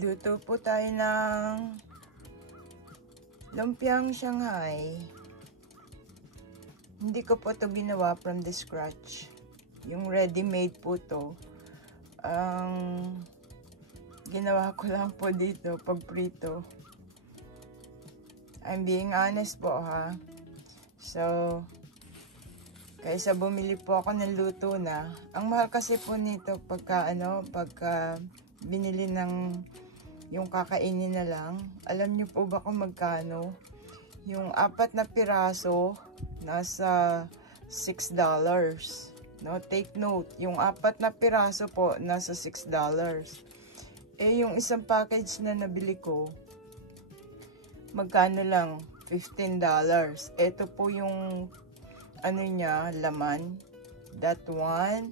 Luto po tayo ng lumpiang Shanghai. Hindi ko po ito ginawa from the scratch. Yung ready-made po to. Ang ginawa ko lang po dito pag prito. I'm being honest po ha. So, kaysa bumili po ako ng luto na. Ang mahal kasi po nito pagka binili ng yung kakainin na lang. Alam niyo po ba kung magkano? Yung 4 na piraso nasa $6. No, take note, yung 4 na piraso po nasa $6. Eh yung isang package na nabili ko, magkano lang? $15. Ito po yung ano niya, laman. That one.